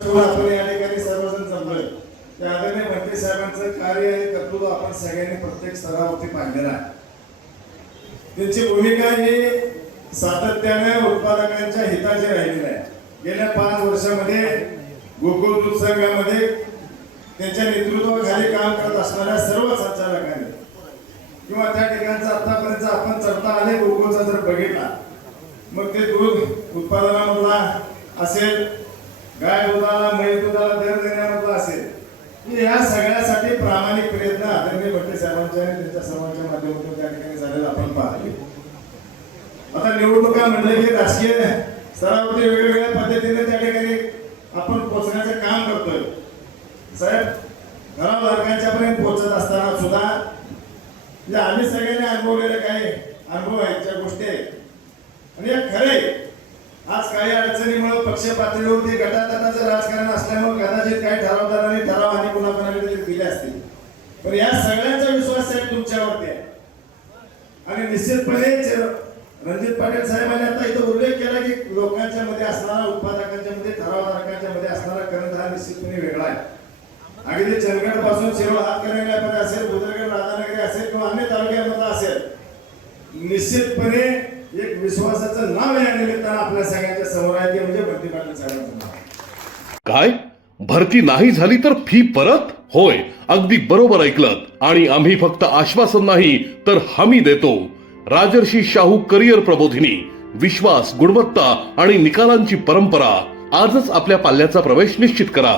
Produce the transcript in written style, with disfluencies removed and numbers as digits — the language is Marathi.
आपण या ठिकाणी सर्वजण जमलोय त्या आदरणीय मंत्री साहेबांचं कार्य आणि कर्तृत्व आपण सगळ्यांनी प्रत्येक स्तरावरती पाहिलेलं आहे. त्यांची भूमिका ही सातत्याने उत्पादकांच्या हिताची राहिलेली आहे. गेल्या 5 वर्षामध्ये गोकुळ दूध संघामध्ये त्यांच्या नेतृत्वाखाली काम करत असणाऱ्या सर्व संचालकांनी किंवा त्या ठिकाणचा आतापर्यंत आपण चढता आले गोकुळचा जर बघितला मग ते दूध उत्पादनामधला असेल, गाय दुधाला म्हैस दुधाला दर देण्यामधला असेल, या सगळ्यासाठी प्रामाणिक प्रयत्न आदरणीय भट्टे साहेबांच्या आणि त्यांच्या सर्वांच्या माध्यमातून त्या ठिकाणी झालेला आपण पाहतो. आता निवडणुका म्हणले की राजकीय स्तरावरती वेगवेगळ्या पद्धतीने त्या ठिकाणी आपण पोहोचण्याचं काम करतोय. साहेब, घराधारकांच्या पर्यंत पोहोचत असताना सुद्धा आम्ही सगळ्यांनी अनुभवलेले काही अनुभव आहेत, ज्या गोष्टी आहेत आणि या खरे आज काही अडचणीमुळे पक्ष पातळीवरती गटातटाचं राजकारण असल्यामुळे कदाचित काही ठरावदारांनी ठराव आणि कुणाकुणाला तरी दिले असतील, पण या सगळ्यांचा विश्वास साहेब तुमच्यावरती आहे. आणि निश्चितपणे रणजित पाटील साहेबांनी आता इथं उल्लेख केला की लोकांच्या मध्ये असणारा, उत्पादकांच्या मध्ये, ठरावधारकांच्या मध्ये असणारा करंट हा निश्चितपणे वेगळा आहे. अगदी चंदगड पासून शिरोळ हातकणंगल्यामध्ये असेल, बुदरगड, राधानगरी असेल किंवा अन्य तालुक्यामध्ये असेल, निश्चितपणे एक विश्वासाचं नाव या निमित्तानं आपल्या सगळ्यांच्या समोर आहे, ते म्हणजे भट्टी पाटील साहेबांचं नाव. काय भरती नाही झाली तर फी परत? होय, अगदी बरोबर ऐकलत. आणि आम्ही फक्त आश्वासन नाही तर हमी देतो. राजर्षी शाहू करिअर प्रबोधिनी, विश्वास, गुणवत्ता आणि निकालांची परंपरा. आजच आपल्या पाल्याचा प्रवेश निश्चित करा.